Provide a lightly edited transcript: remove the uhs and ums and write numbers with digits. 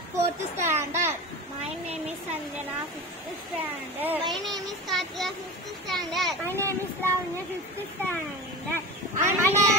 fourth standard. My name is Sanjana, fifth standard. My name is Kartika, fifth standard. My name is Lavanya, fifth standard. My name